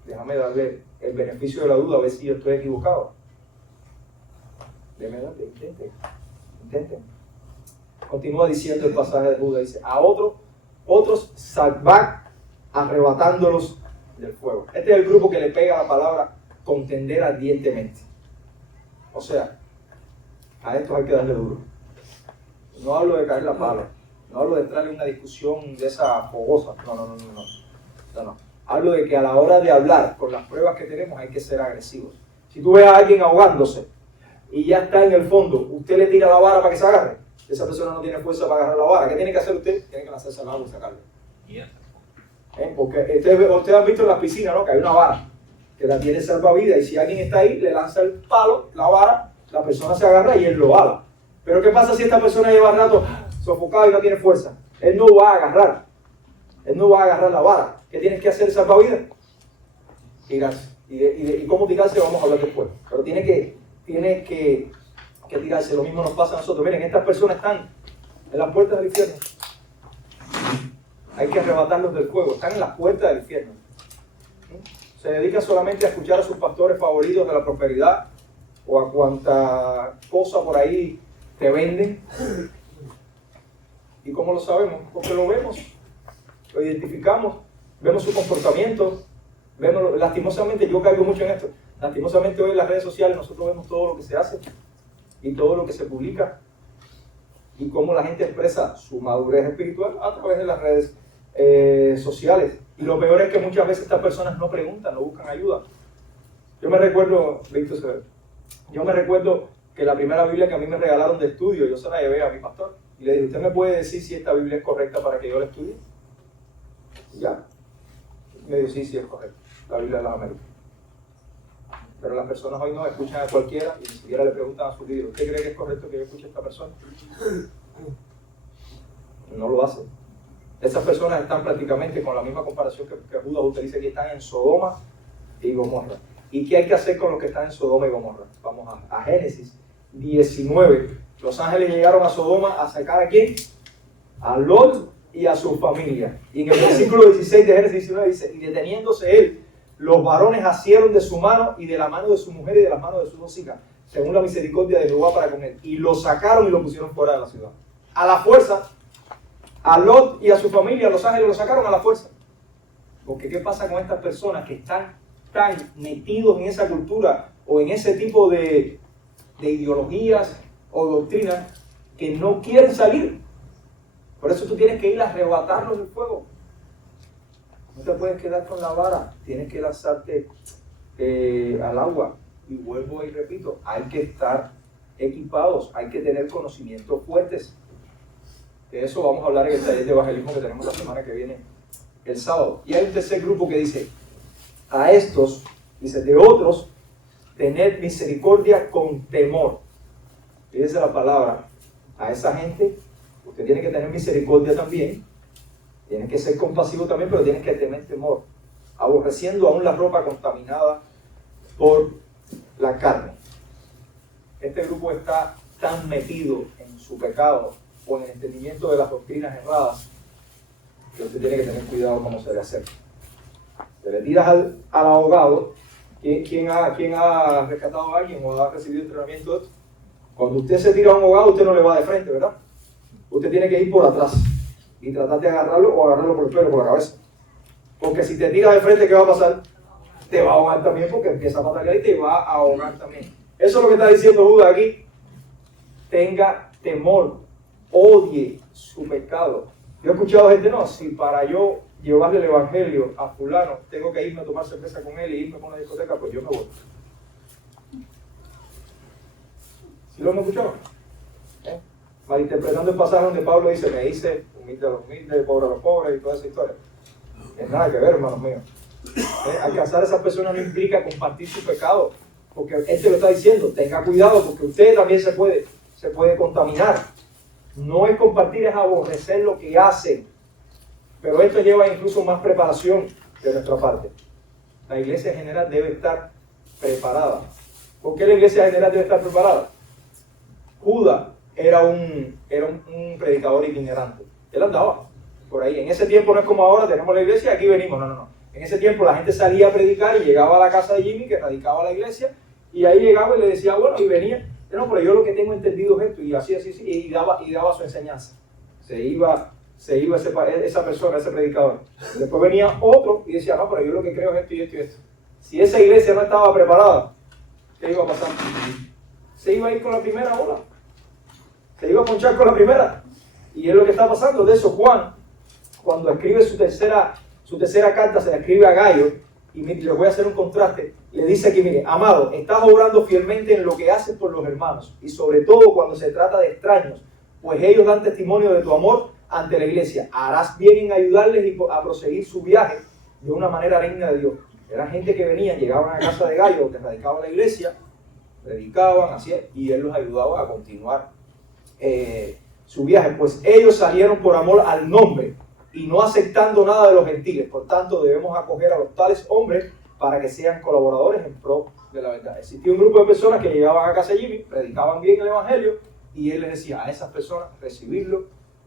Déjame darle el beneficio de la duda, a ver si yo estoy equivocado. Intenten. Continúa diciendo el pasaje de Judas, dice, a otros salvad arrebatándolos del fuego. Este es el grupo que le pega la palabra contender ardientemente. O sea, a estos hay que darle duro. No hablo de caer la pala, no hablo de entrarle en una discusión de esa fogosa. No. Hablo de que a la hora de hablar con las pruebas que tenemos hay que ser agresivos. Si tú ves a alguien ahogándose y ya está en el fondo, usted le tira la vara para que se agarre. Esa persona no tiene fuerza para agarrar la vara. ¿Qué tiene que hacer usted? Tiene que lanzarse al agua y sacarlo. Porque ustedes han visto en las piscinas, ¿no? Que hay una vara que la tiene salvavidas, y si alguien está ahí, le lanza el palo, la vara, la persona se agarra y él lo ala. Pero ¿qué pasa si esta persona lleva rato sofocado y no tiene fuerza? Él no va a agarrar. Él no va a agarrar la vara. ¿Qué tienes que hacer, salvavidas? Tirarse. Y cómo tirarse vamos a hablar después. Pero tiene que tirarse. Lo mismo nos pasa a nosotros. Miren, estas personas están en las puertas del infierno. Hay que arrebatarlos del fuego. Están en las puertas del infierno. Se dedican solamente a escuchar a sus pastores favoritos de la prosperidad o a cuanta cosa por ahí te venden. ¿Y cómo lo sabemos? Porque lo vemos, lo identificamos, vemos su comportamiento, vemos, lastimosamente, yo caigo mucho en esto, lastimosamente hoy en las redes sociales nosotros vemos todo lo que se hace y todo lo que se publica y cómo la gente expresa su madurez espiritual a través de las redes sociales. Y lo peor es que muchas veces estas personas no preguntan, no buscan ayuda. Yo me recuerdo que la primera Biblia que a mí me regalaron de estudio, yo se la llevé a mi pastor Y le dije, ¿usted me puede decir si esta Biblia es correcta para que yo la estudie? Y ya. Me dijo, sí, es correcta. La Biblia de las Américas. Pero las personas hoy no escuchan a cualquiera y ni siquiera le preguntan a su líder, ¿usted cree que es correcto que yo escuche a esta persona? No lo hacen. Esas personas están prácticamente con la misma comparación que Judas utiliza aquí, están en Sodoma y Gomorra. ¿Y qué hay que hacer con los que están en Sodoma y Gomorra? Vamos a Génesis 19. Los ángeles llegaron a Sodoma a sacar ¿a quién? A Lot y a su familia. Y en el versículo 16 de Génesis 19 dice, y deteniéndose él, los varones asieron de su mano y de la mano de su mujer y de las manos de sus dos hijas, según la misericordia de Jehová para con él. Y lo sacaron y lo pusieron fuera de la ciudad. A la fuerza, a Lot y a su familia, los ángeles lo sacaron a la fuerza. Porque ¿qué pasa con estas personas que están tan metidos en esa cultura o en ese tipo de ideologías o doctrinas que no quieren salir? Por eso tú tienes que ir a arrebatarlos del fuego. No te puedes quedar con la vara, tienes que lanzarte al agua. Y vuelvo y repito, hay que estar equipados, hay que tener conocimientos fuertes. De eso vamos a hablar en el taller de evangelismo que tenemos la semana que viene, el sábado. Y hay un tercer grupo que dice, a estos, dice, de otros, tened misericordia con temor. Fíjense la palabra, a esa gente, usted tiene que tener misericordia también. Tienes que ser compasivo también, pero tienes que tener temor, aborreciendo aún la ropa contaminada por la carne. Este grupo está tan metido en su pecado o en el entendimiento de las doctrinas erradas que usted tiene que tener cuidado cómo se le acerca. Te le tiras al abogado. ¿Quién ha rescatado a alguien o ha recibido entrenamiento de esto? Cuando usted se tira a un abogado, usted no le va de frente, ¿verdad? Usted tiene que ir por atrás y tratar de agarrarlo o agarrarlo por el pelo, por la cabeza. Porque si te tiras de frente, ¿qué va a pasar? Te va a ahogar también porque empieza a patalear y te va a ahogar también. Eso es lo que está diciendo Judas aquí. Tenga temor, odie su pecado. Yo he escuchado gente, no, si para yo llevarle el evangelio a fulano, tengo que irme a tomar cerveza con él y irme con una discoteca, pues yo me voy. ¿Sí lo hemos escuchado? Malinterpretando el pasaje donde Pablo dice, me hice humilde a los humildes, pobre a los pobres y toda esa historia. Es nada que ver, hermanos míos. Alcanzar a esas personas no implica compartir su pecado, porque él te lo está diciendo, tenga cuidado porque usted también se puede contaminar. No es compartir, es aborrecer lo que hacen. Pero esto lleva incluso más preparación de nuestra parte. La iglesia general debe estar preparada. ¿Por qué la iglesia general debe estar preparada? Judas era un predicador itinerante. Él andaba por ahí. En ese tiempo no es como ahora, tenemos la iglesia y aquí venimos. No. En ese tiempo la gente salía a predicar y llegaba a la casa de Jimmy, que radicaba la iglesia, y ahí llegaba y le decía, bueno, y venía. No, pero yo lo que tengo entendido es esto, y así, y daba su enseñanza. Se iba esa persona, ese predicador. Después venía otro y decía, no, pero yo lo que creo es esto y esto y esto. Si esa iglesia no estaba preparada, ¿qué iba a pasar? Se iba a ir con la primera ola. Se iba a ponchar con la primera. Y es lo que está pasando. De eso Juan, cuando escribe su tercera carta, se la escribe a Gayo, y les voy a hacer un contraste. Le dice aquí, mire, amado, estás obrando fielmente en lo que haces por los hermanos, y sobre todo cuando se trata de extraños, pues ellos dan testimonio de tu amor ante la iglesia. Harás bien en ayudarles a proseguir su viaje de una manera digna de Dios. Era gente que venía, llegaban a la casa de Gayo, que radicaba en la iglesia, predicaban, así, y él los ayudaba a continuar su viaje. Pues ellos salieron por amor al nombre y no aceptando nada de los gentiles. Por tanto, debemos acoger a los tales hombres para que sean colaboradores en pro de la verdad. Existía un grupo de personas que llegaban a casa de Jimmy, predicaban bien el evangelio, y él les decía a esas personas recibirlo,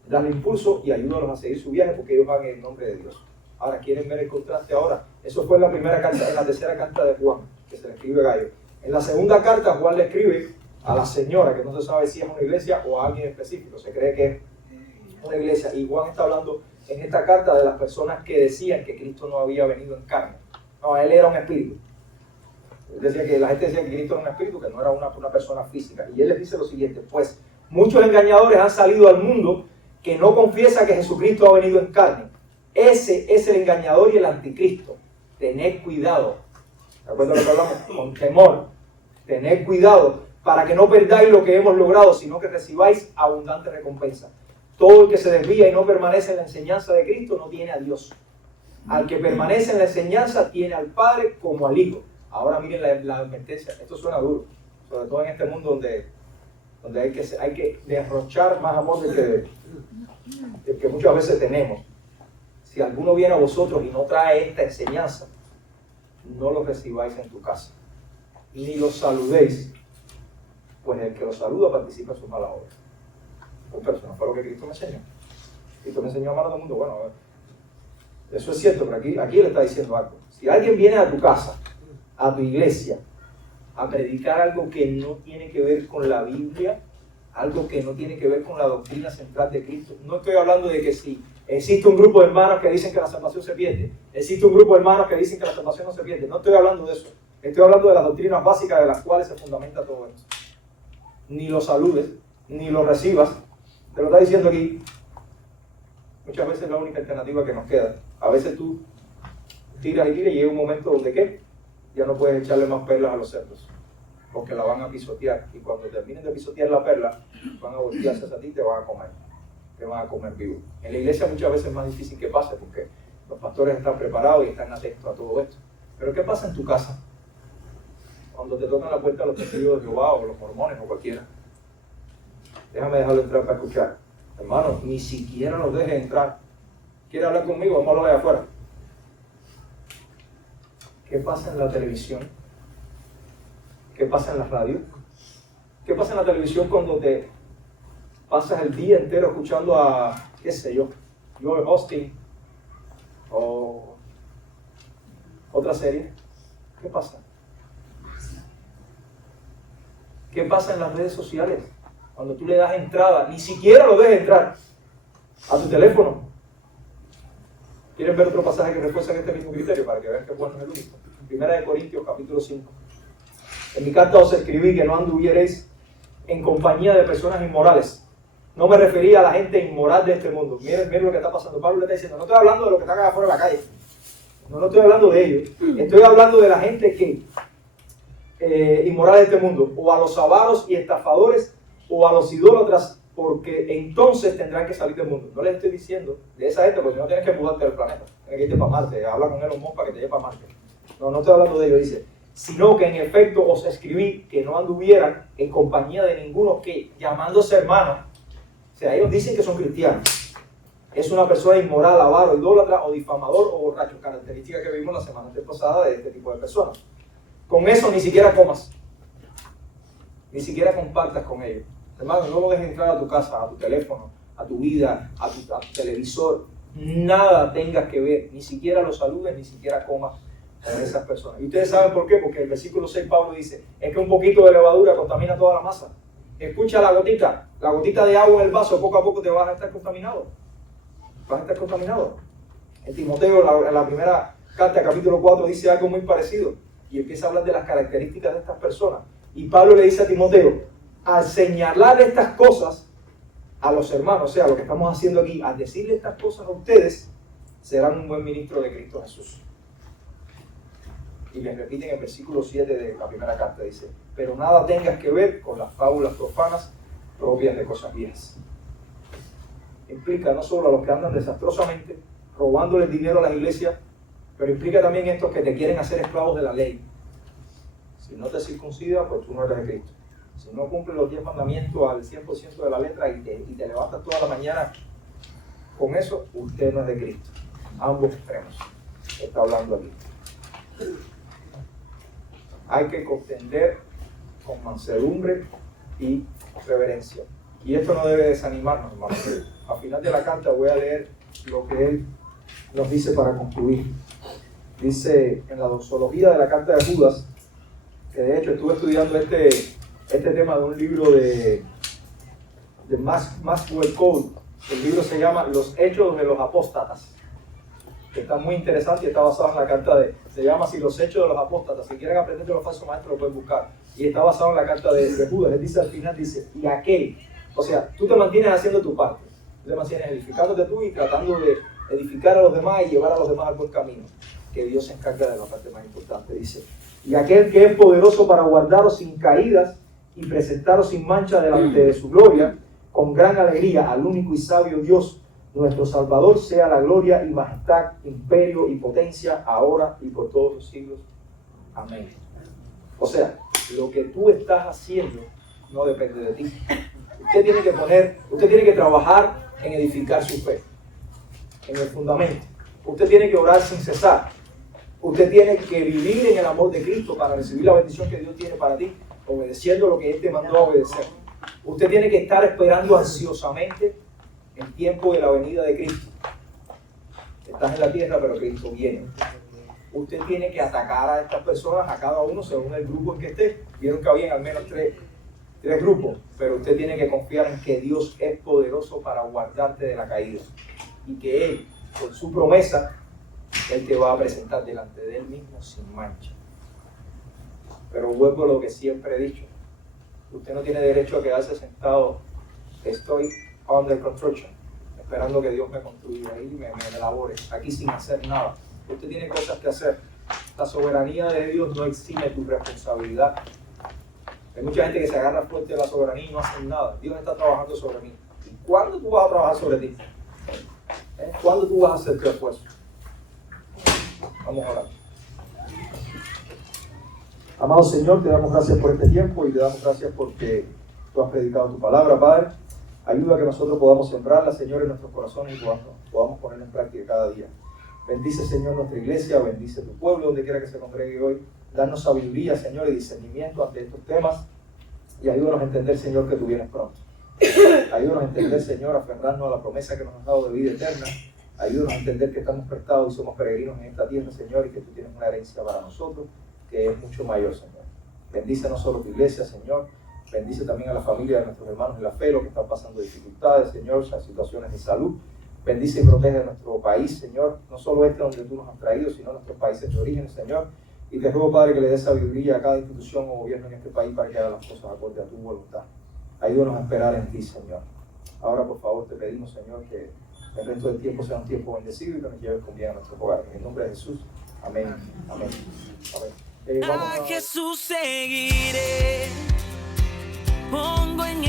darle impulso y ayudarlos a seguir su viaje porque ellos van en el nombre de Dios. Ahora, ¿quieren ver el contraste ahora? Eso fue en la primera carta, en la tercera carta de Juan, que se le escribe a Gayo. En la segunda carta, Juan le escribe a la señora, que no se sabe si es una iglesia o a alguien específico, se cree que es una iglesia. Y Juan está hablando en esta carta de las personas que decían que Cristo no había venido en carne. No, él era un espíritu. Él decía que la gente decía que Cristo era un espíritu, que no era una persona física. Y él les dice lo siguiente, pues muchos engañadores han salido al mundo que no confiesa que Jesucristo ha venido en carne. Ese es el engañador y el anticristo. Tened cuidado. ¿De acuerdo a lo que hablamos? Con temor. Tened cuidado para que no perdáis lo que hemos logrado, sino que recibáis abundante recompensa. Todo el que se desvía y no permanece en la enseñanza de Cristo no tiene a Dios. Al que permanece en la enseñanza tiene al Padre como al Hijo. Ahora miren la advertencia. Esto suena duro, sobre todo en este mundo donde hay que derrochar más amor del que muchas veces tenemos. Si alguno viene a vosotros y no trae esta enseñanza, no lo recibáis en tu casa, ni lo saludéis, pues el que lo saluda participa en su mala obra. Pero eso no fue lo que Cristo me enseñó. Cristo me enseñó a amar a todo el mundo. Bueno, eso es cierto, pero aquí le está diciendo algo. Si alguien viene a tu casa, a tu iglesia, a predicar algo que no tiene que ver con la Biblia, algo que no tiene que ver con la doctrina central de Cristo, no estoy hablando de que si existe un grupo de hermanos que dicen que la salvación se pierde, existe un grupo de hermanos que dicen que la salvación no se pierde, no estoy hablando de eso. Estoy hablando de las doctrinas básicas de las cuales se fundamenta todo esto. Ni lo saludes, ni lo recibas. Te lo está diciendo aquí. Muchas veces es la única alternativa que nos queda. A veces tú tiras y tiras y llega un momento donde ¿qué? Ya no puedes echarle más perlas a los cerdos, porque la van a pisotear. Y cuando terminen de pisotear la perla, van a voltearse hacia ti y te van a comer. Te van a comer vivo. En la iglesia muchas veces es más difícil que pase, porque los pastores están preparados y están atentos a todo esto. Pero ¿qué pasa en tu casa? Cuando te tocan la puerta los testigos de Jehová o los mormones o cualquiera. Déjame dejarlo entrar para escuchar. Hermano, ni siquiera los dejes entrar. ¿Quiere hablar conmigo? Vamos a hablar de afuera. ¿Qué pasa en la televisión? ¿Qué pasa en la radio? ¿Qué pasa en la televisión cuando te pasas el día entero escuchando a, qué sé yo, Joel Osteen o otra serie? ¿Qué pasa? ¿Qué pasa en las redes sociales? Cuando tú le das entrada, ni siquiera lo dejes entrar a tu teléfono. ¿Quieren ver otro pasaje que refuerza este mismo criterio para que vean que bueno es el único? Primera de Corintios, capítulo 5. En mi carta os escribí que no anduvierais en compañía de personas inmorales. No me refería a la gente inmoral de este mundo. Miren lo que está pasando. Pablo le está diciendo, no estoy hablando de lo que está acá afuera en la calle. No estoy hablando de ellos. Estoy hablando de la gente que inmoral de este mundo. O a los avaros y estafadores, o a los idólatras, porque entonces tendrán que salir del mundo. No les estoy diciendo de esa gente, porque no tienes que mudarte del planeta. Tienes que irte para Marte. Habla con Elon Musk para que te lleve para Marte. No estoy hablando de ellos, dice. Sino que en efecto os escribí que no anduvieran en compañía de ninguno que, llamándose hermano, o sea, ellos dicen que son cristianos, es una persona inmoral, avaro, idólatra o difamador o borracho, característica que vimos la semana pasada de este tipo de personas. Con eso ni siquiera comas, ni siquiera compartas con ellos. Hermano, no lo dejes entrar a tu casa, a tu teléfono, a tu vida, a tu televisor, nada tengas que ver, ni siquiera los saludes, ni siquiera comas con esas personas. ¿Y ustedes saben por qué? Porque el versículo 6 Pablo dice, es que un poquito de levadura contamina toda la masa. Escucha la gotita de agua en el vaso, poco a poco te vas a estar contaminado. Vas a estar contaminado. En Timoteo, en la primera carta, capítulo 4, dice algo muy parecido. Y empieza a hablar de las características de estas personas. Y Pablo le dice a Timoteo, al señalar estas cosas a los hermanos, o sea, lo que estamos haciendo aquí, al decirle estas cosas a ustedes, serán un buen ministro de Cristo Jesús. Y les repiten el versículo 7 de la primera carta, dice, pero nada tengas que ver con las fábulas profanas propias de cosas viejas. Implica no solo a los que andan desastrosamente, robándoles dinero a las iglesias, pero implica también estos que te quieren hacer esclavos de la ley. Si no te circuncidas, pues tú no eres de Cristo. Si no cumples los 10 mandamientos al 100% de la letra y te levantas toda la mañana con eso, usted no es de Cristo. Ambos extremos. Está hablando aquí. Hay que contender con mansedumbre y reverencia. Y esto no debe desanimarnos, hermanos. Al final de la carta voy a leer lo que él nos dice para concluir. Dice en la doxología de la carta de Judas, que de hecho estuve estudiando este tema de un libro de Maxwell Cole. El libro se llama Los Hechos de los Apóstatas, que está muy interesante y está basado en la carta se llama así, Los Hechos de los Apóstatas. Si quieren aprender de los falsos maestros lo pueden buscar. Y está basado en la carta de Judas. Él dice al final, dice, y aquel, o sea, tú te mantienes haciendo tu parte. Tú te mantienes edificándote tú y tratando de edificar a los demás y llevar a los demás al buen camino. Que Dios se encarga de la parte más importante, dice. Y aquel que es poderoso para guardaros sin caídas y presentaros sin mancha delante de su gloria, con gran alegría al único y sabio Dios, nuestro Salvador, sea la gloria y majestad, imperio y potencia, ahora y por todos los siglos. Amén. O sea, lo que tú estás haciendo no depende de ti. Usted tiene que trabajar en edificar su fe, en el fundamento. Usted tiene que orar sin cesar. Usted tiene que vivir en el amor de Cristo para recibir la bendición que Dios tiene para ti, obedeciendo lo que Él te mandó a obedecer. Usted tiene que estar esperando ansiosamente el tiempo de la venida de Cristo. Estás en la tierra, pero Cristo viene. Usted tiene que atacar a estas personas, a cada uno según el grupo en que esté. Vieron que había al menos tres grupos, pero usted tiene que confiar en que Dios es poderoso para guardarte de la caída y que Él, por su promesa, Él te va a presentar delante de Él mismo sin mancha. Pero vuelvo a lo que siempre he dicho: usted no tiene derecho a quedarse sentado, estoy under construction, esperando que Dios me construya y me elabore, aquí sin hacer nada. Usted tiene cosas que hacer. La soberanía de Dios no exime tu responsabilidad. Hay mucha gente que se agarra fuerte de la soberanía y no hace nada. Dios está trabajando sobre mí. ¿Y cuándo tú vas a trabajar sobre ti? ¿Cuándo tú vas a hacer tu esfuerzo? Vamos a orar. Amado Señor, te damos gracias por este tiempo y te damos gracias porque tú has predicado tu palabra, Padre. Ayuda a que nosotros podamos sembrarla, Señor, en nuestros corazones y podamos ponerla en práctica cada día. Bendice, Señor, nuestra iglesia, bendice tu pueblo donde quiera que se congregue hoy. Danos sabiduría, Señor, y discernimiento ante estos temas. Y ayúdanos a entender, Señor, que tú vienes pronto. Ayúdanos a entender, Señor, a aferrarnos a la promesa que nos has dado de vida eterna. Ayúdanos a entender que estamos prestados y somos peregrinos en esta tierra, Señor, y que tú tienes una herencia para nosotros que es mucho mayor, Señor. Bendice no solo tu iglesia, Señor. Bendice también a la familia de nuestros hermanos en la fe, los que están pasando dificultades, Señor, situaciones de salud. Bendice y protege nuestro país, Señor, no solo este donde tú nos has traído, sino nuestros países de origen, Señor. Y te ruego, Padre, que le des sabiduría a cada institución o gobierno en este país para que haga las cosas acorde a tu voluntad. Ayúdanos a esperar en ti, Señor. Ahora, por favor, te pedimos, Señor, que el resto del tiempo sea un tiempo bendecido y que nos lleves con bien a nuestro hogar. En el nombre de Jesús. Amén. Amén. Amén. A Jesús seguiré, pongo en